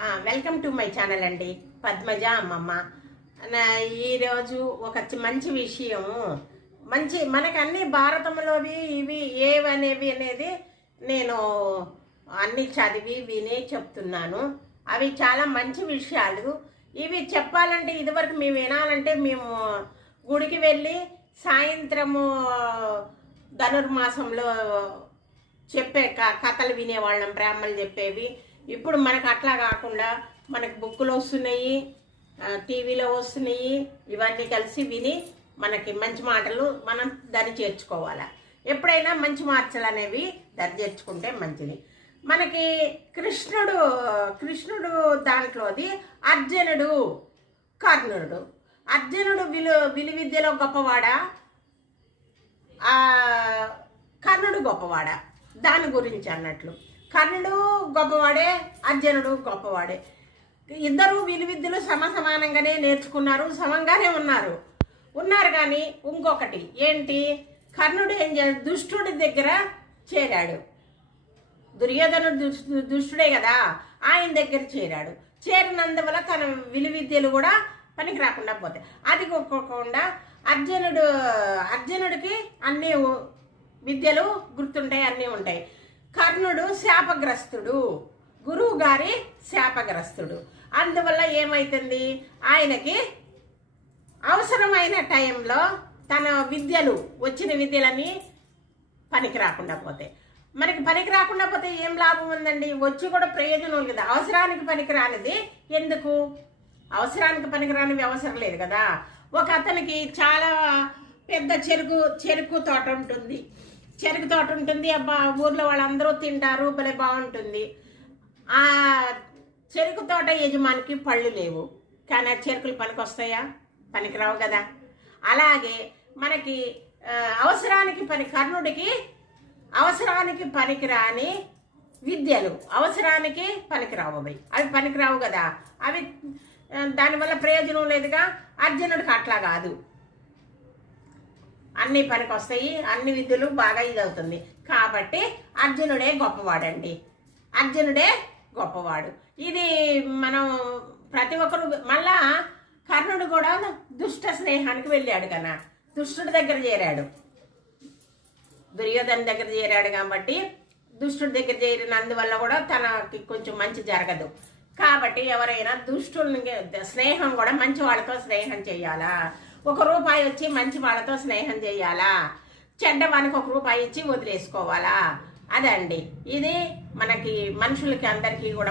Welcome to my channel అండి. పద్మజ అమ్మమ్మ. నా ఈరోజు ఒక మంచి విషయం మంచి మనకు అన్ని భారతంలోవి ఇవి ఏవనేవి అనేది నేను అన్ని చదివి విని చెప్తున్నాను. అవి చాలా మంచి విషయాలు. ఇవి చెప్పాలంటే ఇదివరకు మేము వినాలంటే మేము గుడికి వెళ్ళి సాయంత్రము ధనుర్మాసంలో చెప్పే క- కథలు వినేవాళ్ళం బ్రాహ్మణులు చెప్పేవి. ఇప్పుడు మనకు అట్లా కాకుండా మనకు బుక్కులు వస్తున్నాయి టీవీలో వస్తున్నాయి ఇవన్నీ కలిసి విని మనకి మంచి మాటలు మనం దరి చేర్చుకోవాలి. ఎప్పుడైనా మంచి మార్చలు అనేవి దరి చేర్చుకుంటే మంచిది. మనకి కృష్ణుడు కృష్ణుడు దాంట్లోది అర్జునుడు కర్ణుడు. అర్జునుడు విలు విలు విద్యలో గొప్పవాడా? కర్ణుడు గొప్పవాడ? దాని గురించి అన్నట్లు. కర్ణుడు గొప్పవాడే అర్జునుడు గొప్పవాడే. ఇద్దరు విలువిద్యలు సమసమానంగానే నేర్చుకున్నారు సమంగానే ఉన్నారు. ఉన్నారు కానీ ఇంకొకటి ఏంటి? కర్ణుడు ఏం చే దుష్టుడి దగ్గర చేరాడు. దుర్యోధనుడు దుష్టుడే కదా ఆయన దగ్గర చేరాడు. చేరినందువల్ల తన విలువిద్యలు కూడా పనికి రాకుండా పోతాయి. అది ఒక్కొక్కకుండా అర్జునుడు అర్జునుడికి అన్ని విద్యలు గుర్తుంటాయి అన్నీ ఉంటాయి. కర్ణుడు శాపగ్రస్తుడు. గురువు గారి శాపగ్రస్తుడు. అందువల్ల ఏమైతుంది? ఆయనకి అవసరమైన టైంలో తన విద్యలు వచ్చిన విద్యలన్నీ పనికి రాకుండా పోతాయి. మనకి పనికి రాకుండా పోతే ఏం లాభం ఉందండి? వచ్చి కూడా ప్రయోజనం లేదు. కదా అవసరానికి పనికి రానిది ఎందుకు? అవసరానికి పనికి రానివి అవసరం లేదు కదా. ఒక అతనికి చాలా పెద్ద చెరుకు చెరుకు తోట ఉంటుంది. చెరుకు తోట ఉంటుంది. అబ్బా ఊర్లో వాళ్ళందరూ తింటారు భలే బాగుంటుంది. ఆ చెరుకు తోట యజమానికి పళ్ళు లేవు. కానీ ఆ చెరుకులు పనికి వస్తాయా పనికిరావు కదా. అలాగే మనకి అవసరానికి పని కర్ణుడికి అవసరానికి పనికిరాని విద్యలు అవసరానికి పనికిరావు అవి. అవి పనికిరావు కదా. అవి దానివల్ల ప్రయోజనం లేదుగా. అర్జునుడికి అట్లా కాదు. అన్ని పనికి వస్తాయి అన్ని విద్యలు బాగా ఇది అవుతుంది కాబట్టి అర్జునుడే గొప్పవాడండి. అర్జునుడే గొప్పవాడు. ఇది మనం ప్రతి ఒక్కరు మళ్ళా కర్ణుడు కూడా దుష్ట స్నేహానికి వెళ్ళాడు కదా. దుష్టుడి దగ్గర చేరాడు. దుర్యోధన దగ్గర చేరాడు కాబట్టి దుష్టుడి దగ్గర చేరినందువల్ల కూడా తనకి కొంచెం మంచి జరగదు. కాబట్టి ఎవరైనా దుష్టుల్ని స్నేహం కూడా మంచి వాళ్ళతో స్నేహం చేయాలా? ఒక రూపాయి వచ్చి మంచి వాళ్ళతో స్నేహం చేయాలా? చెడ్డ వానికి ఒక రూపాయి ఇచ్చి వదిలేసుకోవాలా? అదండి. ఇది మనకి మనుషులకి అందరికీ కూడా